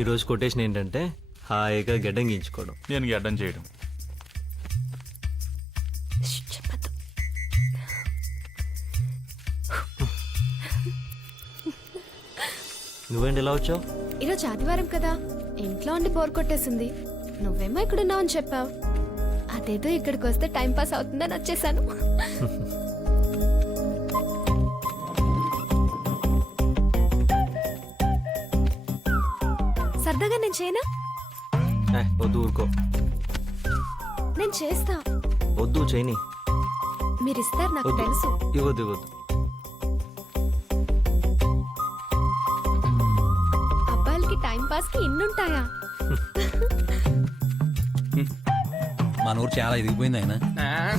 ఈరోజు కొటేషన్ ఏంటంటే హాయిగా గడ్డం గీయించుకోవడం. నేను గడ్డం చేయడం. చెప్పద్దు. నువ్వేంటి ఎలా వచ్చావు? ఈరోజు ఆదివారం కదా, ఇంట్లో ఉండి బోర్ కొట్టేసింది. నువ్వేమో ఇక్కడ ఉన్నావని చెప్పావు. అదేదో ఇక్కడికి వస్తే టైం పాస్ అవుతుందని వచ్చేసాను. సరదాగా నేను చేయనా? వద్దు, ఊరుకో. నేను చేస్తా. వద్దు, చేయని. మీరు ఇస్తారు నాకు వద్దు. తెలుసు. ఇవ్వద్దు ఇవ్వద్దు. అబ్బాయిలకి టైం పాస్ కి ఇన్నుంటాయా? మన ఊరు చాలా ఎదిగిపోయింది. ఆయన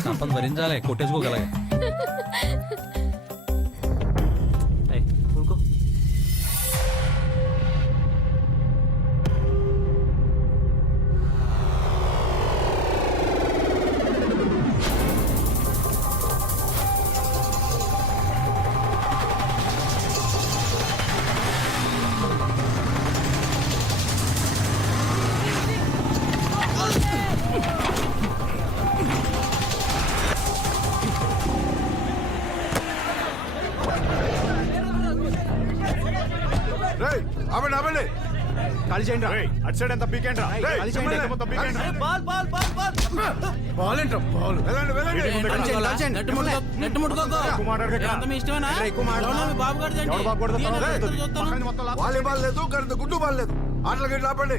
సంపద భరించాలి, కొట్టేసుకోగలగా. ఊరుకో. ఖాళీ చేయండి. అటు సైడ్ ఎంత పీకేంట్రా? వాలీబాల్ లేదు, గుడ్డు బాల్ లేదు. ఆటల గేట్లు ఆపండి.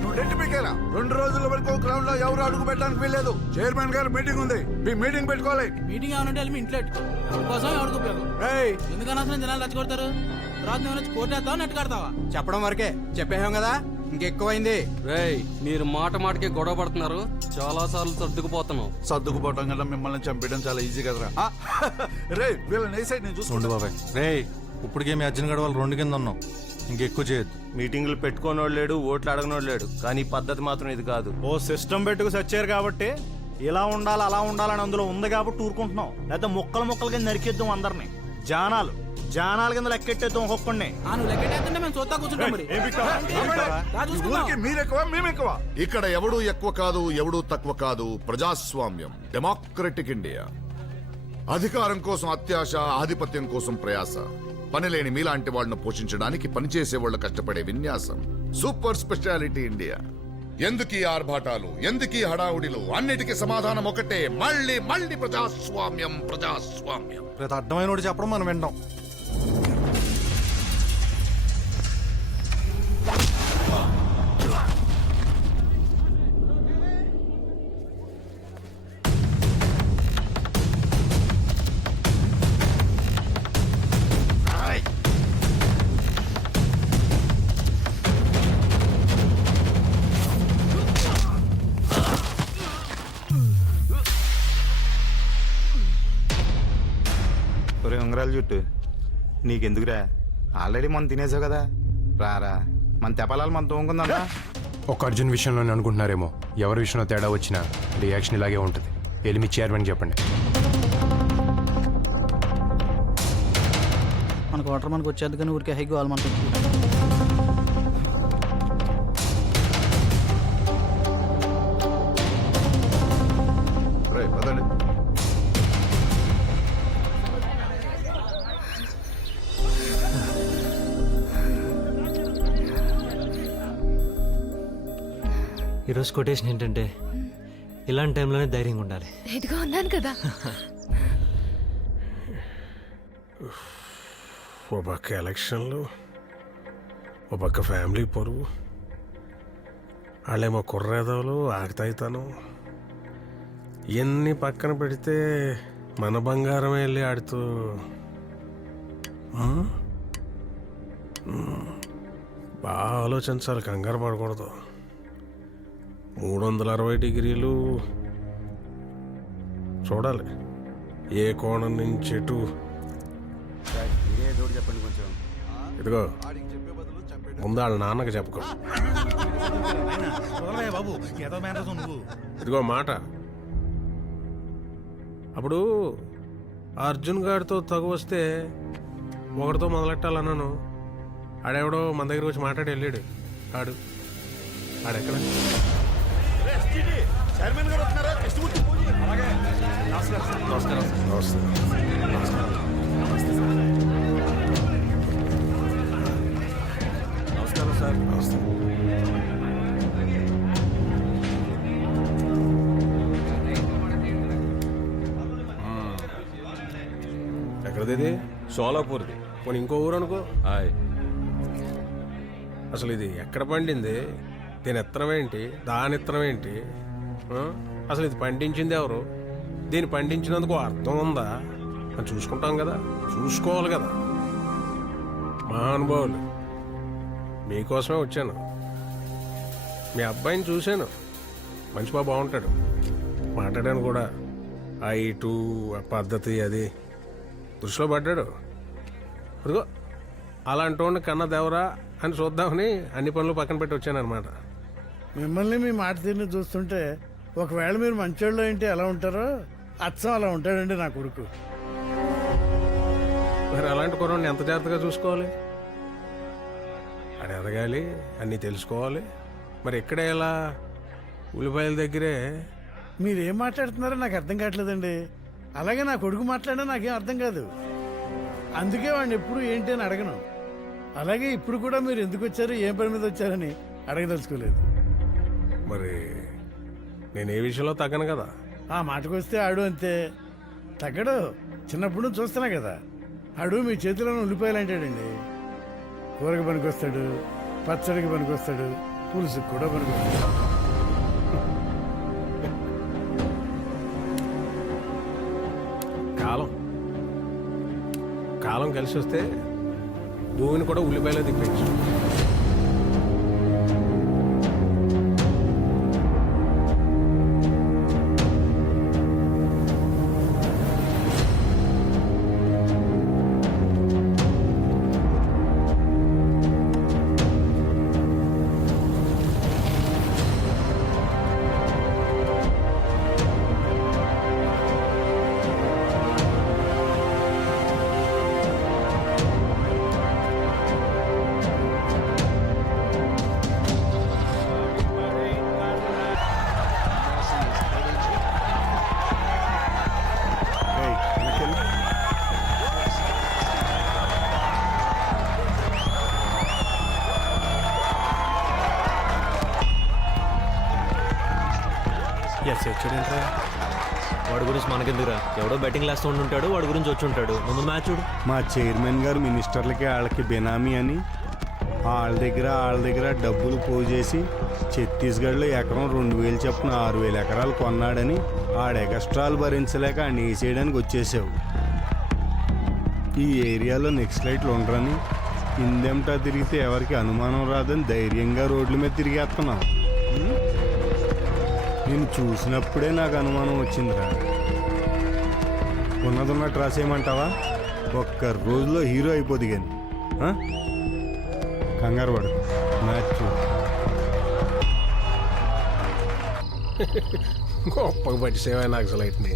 నువ్వు నెట్టి పీకేలా 2 రోజుల వరకు గ్రౌండ్ లో ఎవరు అడుగు పెట్టడానికి వీల్లేదు. చైర్మన్ గారు మీటింగ్ ఉంది, మీ మీటింగ్ పెట్టుకోవాలి. మీటింగ్ ఏమనంటే మీ ఇంట్లో కోసం ఎవరికి ఉపయోగం? ఎందుకన్నా అసలు జనాలు రెచ్చగొడతారు? తర్వాత నువ్వు కోటేస్తావా నెట్ కడతావా? చెప్పడం వరకే చెప్పేహాం కదా, ఇంకెక్కువైంది. మీరు మాటకి గొడవ పడుతున్నారు. చాలా సార్లు సర్దుకుపోతున్నాం. సర్దుకుపోవటం కన్నా మిమ్మల్ని చంపేయడం చాలా ఈజీ కదరా. రే వీళ్ళని ఏ సైడ్ నేను చూసుకోండి బాబాయ్. రే ఇప్పటికే మీ అర్జున్ గడ వాళ్ళు 2 కింద ఉన్నాం, ఇంకెక్కువ చేయొద్దు. మీటింగ్లు పెట్టుకోనోడు లేడు, ఓట్లు అడగనోడు లేడు, కానీ పద్ధతి మాత్రం ఇది కాదు. ఓ సిస్టమ్ పెట్టుకు సచ్చారు కాబట్టి ఇలా ఉండాలి అలా ఉండాలని అందులో ఉంది కాబట్టి ఊరుకుంటున్నాం. లేదా ముక్కలు కింద నరికేద్దాం అందరినీ. జానాల కింద లెక్కెట్టేద్దాం ఒక్కొక్కడిని. మేము చూస్తా కూర్చుంటాం. మరి ఊరికి మీరెక్కువ మేమెక్కువ. ఇక్కడ ఎవడూ ఎక్కువ కాదు, ఎవడూ తక్కువ కాదు. ప్రజాస్వామ్యం, డెమోక్రటిక్ ఇండియా. అధికారం కోసం అత్యాశ, ఆధిపత్యం కోసం ప్రయాస. పనిలేని మీలాంటి వాళ్ళను పోషించడానికి పనిచేసే వాళ్ళు కష్టపడే విన్యాసం. Super speciality India. ఎందుకీ ఆర్భాటాలు, ఎందుకీ హడావుడిలు? అన్నిటికీ సమాధానం ఒకటే, మళ్ళీ మళ్ళీ ప్రజాస్వామ్యం, ప్రజాస్వామ్యం. ప్రతి అర్థమైన చెప్పడం మనం వింటాం. ఉంగరాలు చుట్టూ నీకెందుకురా? ఆల్రెడీ మనం తినేసావు కదా, రారా మన తెపాలాలు మనం తోముకుందా. ఒక అర్జున్ విషయంలోనే అనుకుంటున్నారేమో, ఎవరి విషయంలో తేడా వచ్చినా రియాక్షన్ ఇలాగే ఉంటుంది. వెళ్ళి మీ చైర్మన్ చెప్పండి. మనకు వాటర్ మనకు వచ్చేది కానీ ఊరికే హైకి వాళ్ళమంటుంది. ఈరోజు కొటేషన్ ఏంటంటే ఇలాంటి టైంలోనే ధైర్యంగా ఉండాలి. ఇదిగో ఉన్నాను కదా. ఓ పక్క ఎలక్షన్లు, ఓ పక్క ఫ్యామిలీ పొరుగు, వాళ్ళేమో కుర్రేదవులు, ఆకతాయితనం. ఇవన్నీ పక్కన పెడితే మన బంగారం వెళ్ళి ఆడుతూ బాగా ఆలోచించాలి, కంగారు పడకూడదు. 360 డిగ్రీలు చూడాలి, ఏ కోణం నుంచి ఎటు. చెప్పండి కొంచెం. ఇదిగో ముందు వాళ్ళ నాన్నకి చెప్పుకో. ఇదిగో మాట. అప్పుడు అర్జున్ గారితో తగు వస్తే ఒకటితో మొదలెట్టాలన్నాను. ఆడెవడో మన దగ్గర వచ్చి మాట్లాడి వెళ్ళాడు. ఆడెక్కడ? చైర్మన్ గారు వస్తున్నారా? కృష్ణమూర్తి పూజ. అలాగే. నమస్కారం సార్. నమస్కారం సార్. నమస్కారం సార్. నమస్తే. ఎక్కడది ఇది? సోలాపూర్ది. పోనీ ఇంకో ఊరు అనుకో. హాయ్. అసలు ఇది ఎక్కడ పండింది? దీని ఇత్తనం ఏంటి? దాని ఇత్తనం ఏంటి? ఆ? అసలు ఇది పండించింది ఎవరు? దీన్ని పండించినందుకు అర్థం ఉందా అని చూసుకుంటాం కదా, చూసుకోవాలి కదా. మహానుభావులు, మీకోసమే వచ్చాను. మీ అబ్బాయిని చూశాను, మంచి బాబు, బాగుంటాడు, మాట్లాడాను కూడా. ఆ ఇటు ఆ పద్ధతి అది దృష్టిలో పడ్డాడు. ఇదిగో అలాంటి వాడిని కన్న దేవరా అని చూద్దామని అన్ని పనులు పక్కన పెట్టి వచ్చానమాట. మిమ్మల్ని మీ మాట తీరుని చూస్తుంటే ఒకవేళ మీరు మంచోళ్ళు ఏంటి ఎలా ఉంటారో అచ్చం అలా ఉంటాడండి నా కొడుకు. మరి అలాంటి కుర్రాడిని ఎంత జాగ్రత్తగా చూసుకోవాలి? అది ఎదగాలి, అన్నీ తెలుసుకోవాలి. మరి ఇక్కడే ఇలా ఉల్లిపాయల దగ్గరే మీరేం మాట్లాడుతున్నారో నాకు అర్థం కావట్లేదండి. అలాగే నా కొడుకు మాట్లాడినా నాకేం అర్థం కాదు. అందుకే వాడిని ఎప్పుడు ఏంటి అని అడగను. అలాగే ఇప్పుడు కూడా మీరు ఎందుకు వచ్చారు, ఏం పని మీద వచ్చారని అడగదలుచుకోలేదు. మరి నేను ఏ విషయంలో తగ్గను కదా. ఆ మాటకు వస్తే ఆడు అంతే తగ్గడు. చిన్నప్పుడు నుంచి చూస్తున్నా కదా, ఆడు మీ చేతిలోనే ఉల్లిపాయలు అంటాడండి. కూరకి పనికొస్తాడు, పచ్చడికి పనికొస్తాడు, పులుసుకి కూడా పనికొస్తాడు. కాలం కలిసి వస్తే భూమిని కూడా ఉల్లిపాయలో దిప్పచ్చు. వాడి గురించి మనకెందుకురా? ఎవడో బెట్టింగ్ లాస్ట్ ఉంటాడు, వాడి గురించి వచ్చి ఉంటాడు. ముందు మ్యాచ్ చూడు. మా చైర్మన్ గారు మినిస్టర్లకి వాళ్ళకి బెనామీ అని వాళ్ళ దగ్గర డబ్బులు పోజేసి ఛత్తీస్గఢ్లో ఎకరం 2000 చొప్పున 6000 ఎకరాలు కొన్నాడని ఆడ ఎక్స్ట్రాలు భరించలేక ఆయన వేసేయడానికి వచ్చేసావు. ఈ ఏరియాలో నెక్స్ట్ లైట్లు ఉండరని ఇందెంటా తిరిగితే ఎవరికి అనుమానం రాదని ధైర్యంగా రోడ్ల మీద తిరిగేస్తున్నావు. నేను చూసినప్పుడే నాకు అనుమానం వచ్చిందిరా. ఉన్నదన్నట్టు రాసేయమంటావా? ఒక్క రోజులో హీరో అయిపోద్ది కానీ కంగారు పడు. మ్యాచ్ గొప్పగా పట్టిసేవా నాకు అసలు లైట్ని.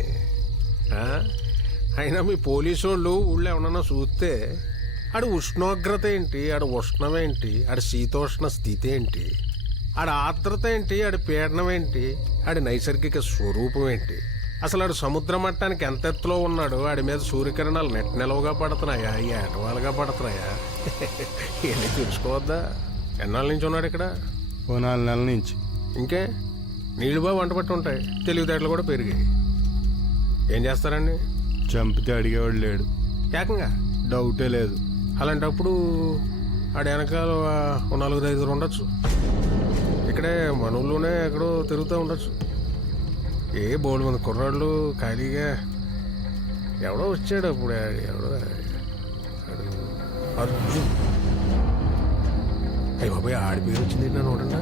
అయినా మీ పోలీసు వాళ్ళు ఊళ్ళో ఏమన్నా చూస్తే ఆడ ఉష్ణోగ్రత ఏంటి, ఆడ ఉష్ణం ఏంటి, ఆడ శీతోష్ణ స్థితి ఏంటి, ఆడ ఆర్ద్రత ఏంటి, ఆడ పీడనం ఏంటి, ఆడి నైసర్గిక స్వరూపం ఏంటి, అసలు ఆడు సముద్ర మట్టానికి ఎంత ఎత్తులో ఉన్నాడు, ఆడి మీద సూర్యకిరణాలు నిలవుగా పడుతున్నాయా, ఏటవాలుగా పడుతున్నాయా, ఇవన్నీ తెలుసుకోవద్దా? ఎన్నాళ్ళ నుంచి ఉన్నాడు ఇక్కడ? ఓ 4 నెలల నుంచి. ఇంకే నీళ్ళు బాగా వంట పట్టి ఉంటాయి, తెలివితేటలు కూడా పెరిగాయి. ఏం చేస్తారండి? చంపితే అడిగేవాడు లేడు. ఏకంగా డౌటే లేదు. అలాంటప్పుడు ఆడ వెనకాల 4-5 ఉండొచ్చు. ఇక్కడే మన ఊళ్ళోనే ఎక్కడో తిరుగుతూ ఉండొచ్చు. ఏ బోల్డ్ మంది కుర్రాళ్ళు ఖాళీగా. ఎవడో వచ్చాడు అప్పుడు, ఎవడో అర్జున్. అయ్యి బాబాయ్ ఆడి పేరు వచ్చింది నన్ను చూడండి.